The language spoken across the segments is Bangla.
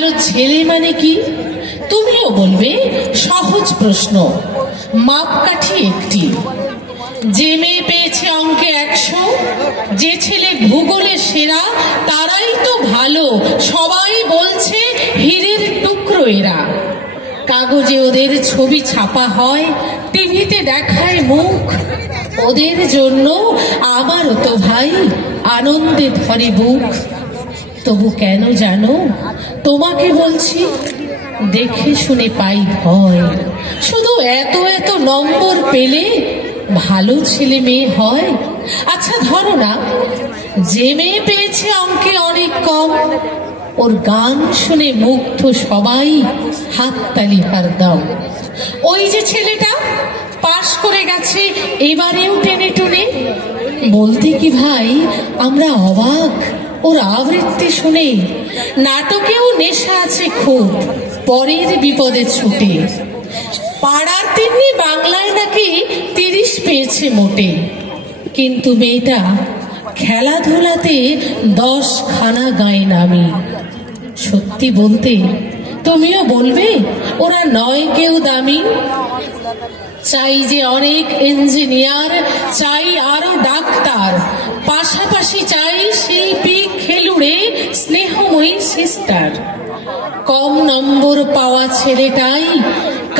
ভালো ছেলে মানে কি? তুমিও বলবে সহজ প্রশ্ন, মাপকাঠি একটি। যে মেয়ে পেয়েছে অঙ্কে 100, যে ছেলে ভূগোলে সেরা, তারাই তো ভালো, সবাই বলছে হীরের টুকরো এরা। কাগজে ওদের ছবি ছাপা হয়, টিভিতে দেখায় মুখ, ওদের জন্য আমারও তো ভাই আনন্দে ধরে বুক। তবু কেন জানো তোমাকে বলছি, দেখে শুনে পাই ভয়, শুধু এত এত নম্বর পেলে ভালো ছেলে মেয়ে হয়? আচ্ছা ধরো না, যে মেয়ে পেয়েছে অঙ্কে অনেক কম, ওর গান শুনে মুগ্ধ সবাই, হাততালি হারদাম। ওই যে ছেলেটা পাশ করে গেছে এবারেও টেনে টুনে, বলতে কি ভাই আমরা অবাক ওর আবৃত্তি শুনে। নাটকেও নেশা আছে খুব, পরের বিপদে ছুটে। পাড়ার তিন্নি বাংলায় নাকি 30 পেয়েছে মোটে, কিন্তু মেয়েটা খেলাধুলাতে 10 খানা গায়ে নামি। সত্যি বলতে তুমিও বলবে ওরা নয় কেউ দামি। চাই যে অনেক ইঞ্জিনিয়ার, চাই আরো ডাক্তার, পাশাপাশি চাই শিল্পী, খেলুড়ে, স্নেহময়ী সিস্টার। কম নম্বর পাওয়া ছেলেটাই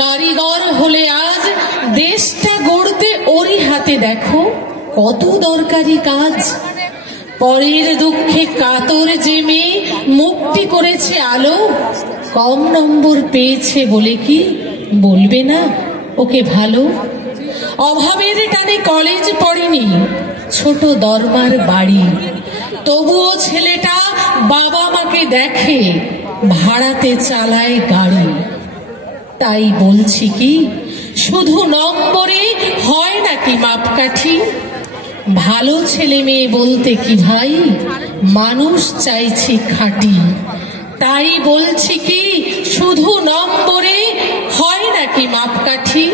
কারিগর হলে আজ দেশটা গড়তে ওরই হাতে দেখো কত দরকারি কাজ। পরের দুঃখে কাতর যে মেয়ে মুক্তি করেছে আলো, কম নম্বর পেয়েছে বলে কি বলবে না ওকে ভালো? অভাবের টানে কলেজ পড়েনি, ছোট দরমার বাড়ি, তবুও ছেলেটা বাবা মাকে দেখে, ভাড়াতে চালায় গাড়ি। তাই বলছি কি, শুধু নম্বরে হয় নাকি মাপকাঠি? ভালো ছেলে মেয়ে বলতে কি ভাই মানুষ চাইছি খাঁটি। তাই বলছি কি, শুধু নম্বরে হয় নাকি মাপকাঠি?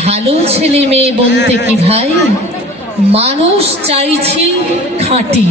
ভালো ছেলে মেয়ে বলতে কি ভাই মানুষ চাইছি খাঁটি।